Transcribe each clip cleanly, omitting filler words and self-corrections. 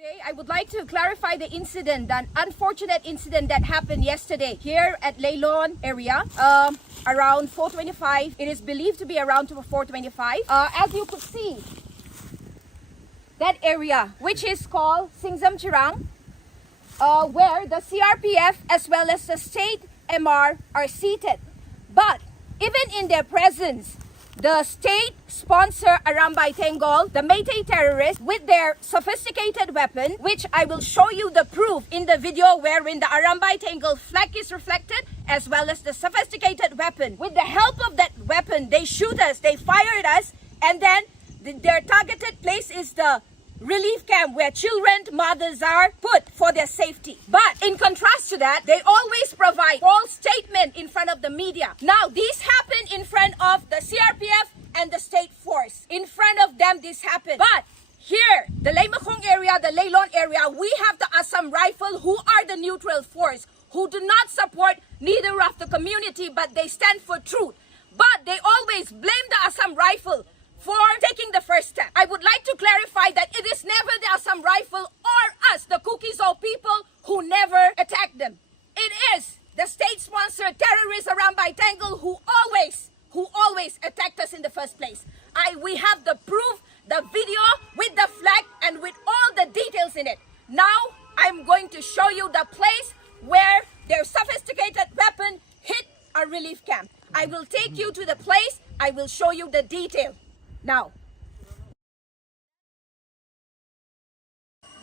Today, I would like to clarify the incident, that unfortunate incident that happened yesterday here at Leilon area around 4:25. It is believed to be around 4:25. As you could see, that area, which is called Singzam Chirang, where the CRPF as well as the state MR are seated. But even in their presence, the state sponsor Arambay Tengol, the Meitei terrorists, with their sophisticated weapon, which I will show you the proof in the video wherein the Arambay Tengol flag is reflected, as well as the sophisticated weapon. With the help of that weapon, they shoot us, they fire at us, and then their targeted place is the relief camp where children, mothers are put for their safety. But in contrast to that, they always provide false statement in front of the media. Now, these happen in front of the CRPF and the state force. In front of them, this happened. But here, the Leimakong area, the Leilon area, we have the Assam Rifle, who are the neutral force, who do not support neither of the community, but they stand for truth. But they always blame the Assam Rifle for taking the first step. I would like to clarify that it is never the Assam Rifle or us, the Kukizo people, who never attacked them. It is the state-sponsored terrorists Arambay Tengol who always attacked us in the first place. We have the proof, the video with the flag and with all the details in it. Now, I'm going to show you the place where their sophisticated weapon hit a relief camp. I will take you to the place. I will show you the detail. Now,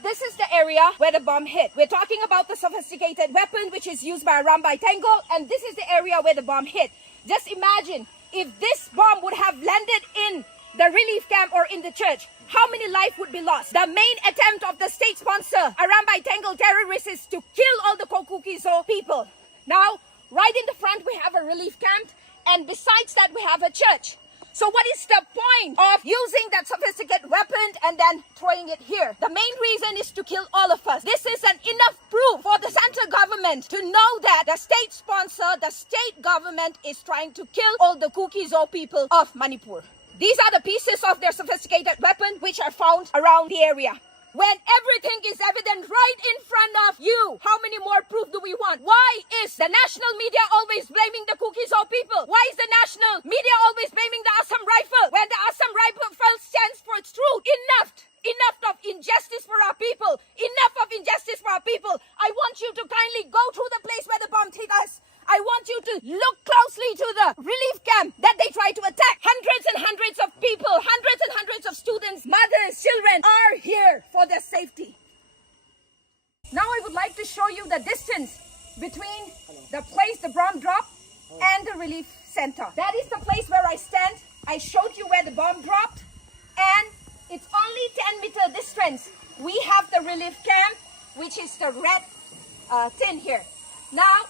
this is the area where the bomb hit. We're talking about the sophisticated weapon which is used by Arambay Tengol, and this is the area where the bomb hit. Just imagine if this bomb would have landed in the relief camp or in the church, how many lives would be lost? The main attempt of the state sponsor Arambay Tengol terrorists is to kill all the Kokukizo people. Now, right in the front we have a relief camp, and besides that we have a church. So what is the point of using that sophisticated weapon and then throwing it here? The main reason is to kill all of us. This is an enough proof for the central government to know that the state sponsor, the state government is trying to kill all the Kukizo people of Manipur. These are the pieces of their sophisticated weapon which are found around the area. When everything is evident right in front of you, how many more proof do we want? Why is the national media always blaming the Kukizo people? Why is the national media always blaming the Assam Rifle when the Assam Rifle stands for its truth? Enough of injustice for our people. Enough of injustice for our people. I want you to kindly go through the place where the bomb hit us. I want you to look closely to the relief camp that they try to attack. Hundreds and hundreds of people, hundreds and hundreds of students, mothers, children are here for their safety. Now I would like to show you the distance between the place the bomb dropped and the relief center. That is the place where I stand. I showed you where the bomb dropped, and it's only 10-meter distance. We have the relief camp, which is the red tin here. Now,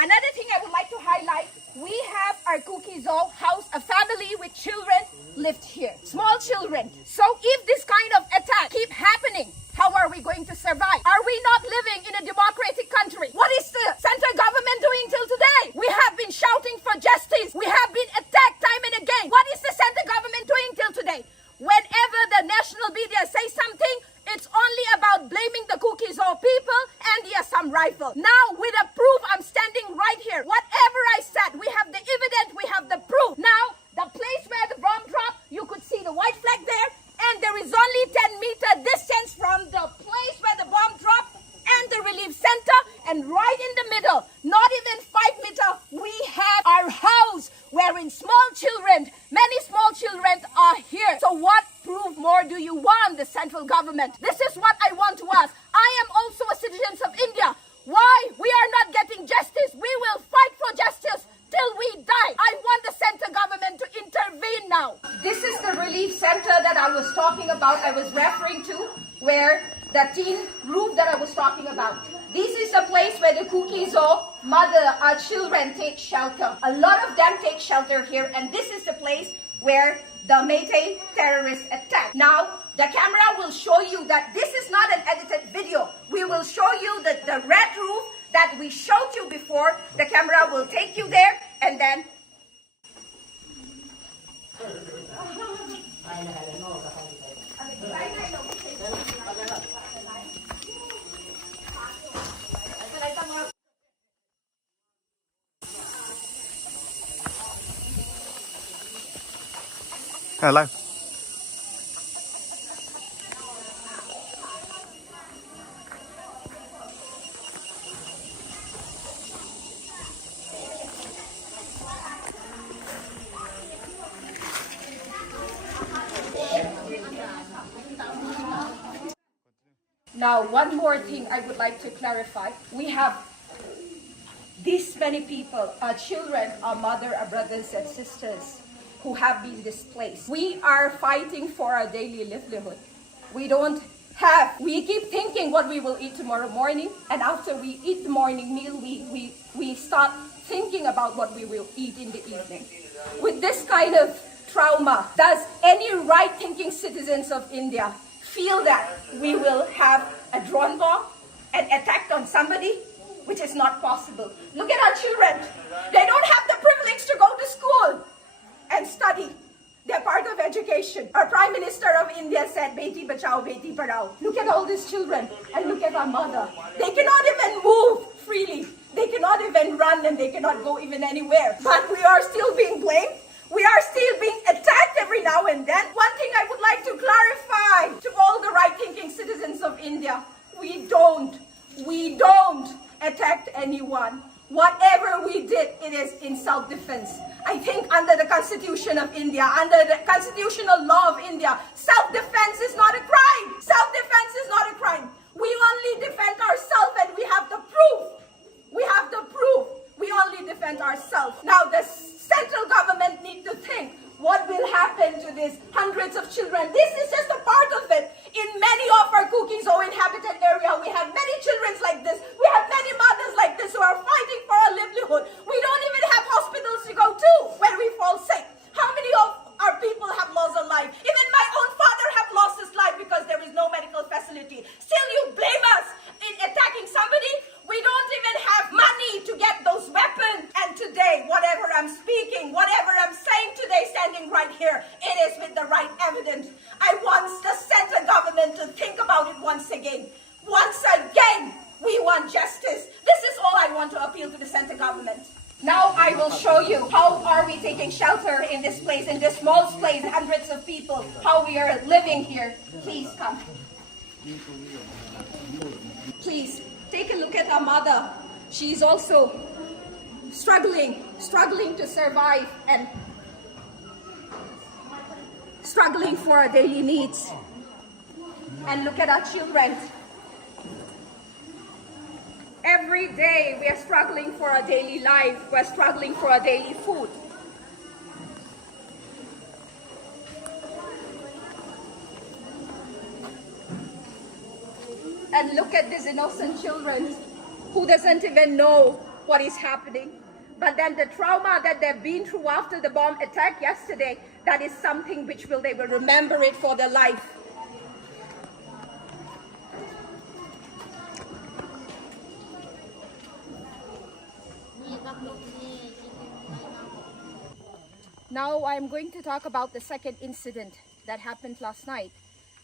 another thing I would like to highlight, we have our Kukizo house, a family with children lived here, small children. So if this kind of attack keep happening, how are we going to survive? Are we not living in a democratic country? What is the central government doing till today? We have been shouting for justice. We have been attacked time and again. What is the central government doing till today? Whenever the national media says something, it's only about blaming the Kukizo people and the Assam Rifle. Now, with a proof, I'm standing right here. Whatever I said, we have the evidence, we have the proof. Now, the place where the bomb dropped, you could see the white flag there, and there is only 10-meter distance from the place where the bomb dropped and the relief center, and right in the middle, not even 5 meters, we have our house wherein small children, many small children are here. So what proof more do you want, the central government? This is what I want to ask. I am also a citizen of India. Why we are not getting justice? We will fight for justice till we die. I want the central government to intervene now. This is the relief center that I was talking about, I was referring to, where the tin roof that I was talking about. This is the place where the Kukizo children take shelter. A lot of them take shelter here, and this is the place where the Meitei terrorists attack. Now, the camera will show you that this is not an edited video. We will show you the red roof that we showed you before. The camera will take you there, and then live. Now, one more thing I would like to clarify. We have these many people, our children, our mother, our brothers and sisters who have been displaced. We are fighting for our daily livelihood. We keep thinking what we will eat tomorrow morning, and after we eat the morning meal, we start thinking about what we will eat in the evening. With this kind of trauma, does any right-thinking citizens of India feel that we will have a drone bomb and attack on somebody? Which is not possible. Look at our children. They don't have the privilege to go to school and study. They're part of education. Our Prime Minister of India said, Beti Bachao, Beti Padhao. Look at all these children and look at our mother. They cannot even move freely. They cannot even run and they cannot go even anywhere. But we are still being blamed. We are still being attacked every now and then. One thing I would like to clarify to all the right-thinking citizens of India, we don't attack anyone. Whatever we did, it is in self-defense. I think under the Constitution of India, under the constitutional law of India, self-defense is not a crime. Self-defense is not a crime. We only defend ourselves and we have the proof. We have the proof. We only defend ourselves. Now the central government need to think what will happen to these hundreds of children. This is just a part of it. In many of our Cookies-O inhabited area, we have many children like this. We have many mothers like this who are fighting for our livelihood. We don't even have hospitals to go to when we fall sick. How many of our people have lost a life? Even my own father have lost his life because there is no medical facility. Still you blame us in attacking somebody? We don't even have money to get those weapons. And today, whatever I'm speaking, whatever I'm saying today, standing right here, it is with the right evidence. I want the central government to think about it once again. Once again, we want justice. This is all I want to appeal to the central government. Now I will show you how are we taking shelter in this place, in this small place, hundreds of people, how we are living here. Please come. Please. Take a look at our mother. She's also struggling to survive and struggling for our daily needs. And look at our children. Every day we are struggling for our daily life. We're struggling for our daily food. And look at these innocent children who doesn't even know what is happening. But then the trauma that they've been through after the bomb attack yesterday, that is something which they will remember it for their life. Now I'm going to talk about the second incident that happened last night.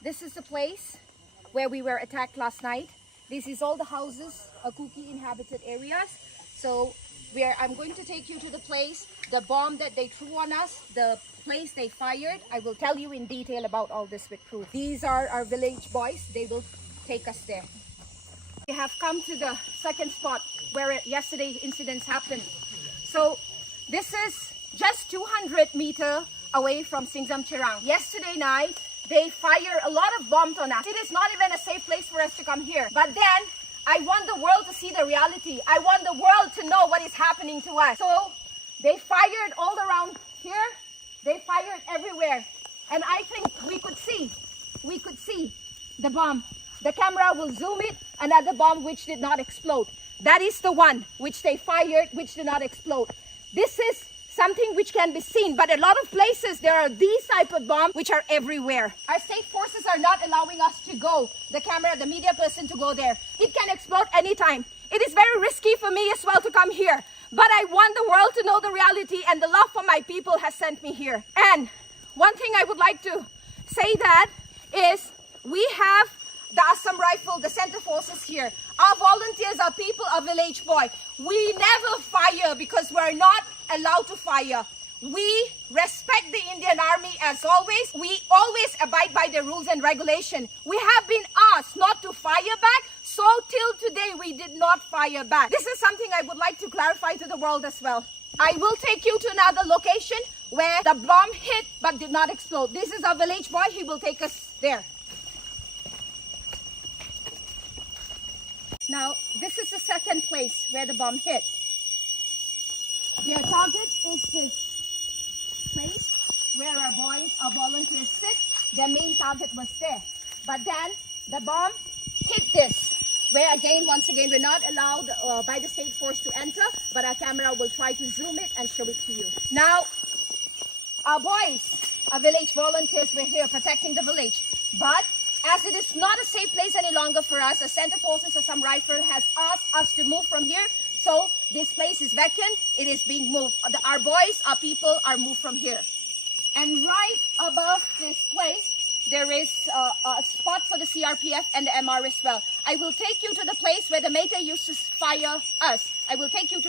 This is the place where we were attacked last night. This is all the houses, Kuki inhabited areas. So I'm going to take you to the place, the bomb that they threw on us, the place they fired. I will tell you in detail about all this with proof. These are our village boys. They will take us there. We have come to the second spot where yesterday's incidents happened. So this is just 200 meters away from Singzam Chirang. Yesterday night, they fire a lot of bombs on us. It is not even a safe place for us to come here. But then, I want the world to see the reality. I want the world to know what is happening to us. So, they fired all around here. They fired everywhere. And I think we could see the bomb. The camera will zoom it, another bomb which did not explode. That is the one which they fired, which did not explode. This is something which can be seen, but a lot of places there are these type of bombs which are everywhere. Our state forces are not allowing us to go, the camera, the media person to go there. It can explode anytime. It is very risky for me as well to come here, but I want the world to know the reality, and the love for my people has sent me here. And one thing I would like to say that is we have the Assam Rifle, the center forces here. Our volunteers, our people, our village boy. We never fire because we're not allowed to fire. We respect the Indian Army as always. We always abide by the rules and regulation. We have been asked not to fire back, so till today we did not fire back. This is something I would like to clarify to the world as well. I will take you to another location where the bomb hit but did not explode. This is our village boy. He will take us there. Now, this is the second place where the bomb hit. Their target is this place where our boys, our volunteers sit. Their main target was there. But then the bomb hit this, where again, once again, we're not allowed by the state force to enter, but our camera will try to zoom it and show it to you. Now, our boys, our village volunteers, were here protecting the village. But as it is not a safe place any longer for us, the Center Forces Assam Rifle has asked us to move from here. So this place is vacant. It is being moved. Our boys, our people are moved from here. And right above this place, there is a spot for the CRPF and the MR as well. I will take you to the place where the Meta used to fire us. I will take you to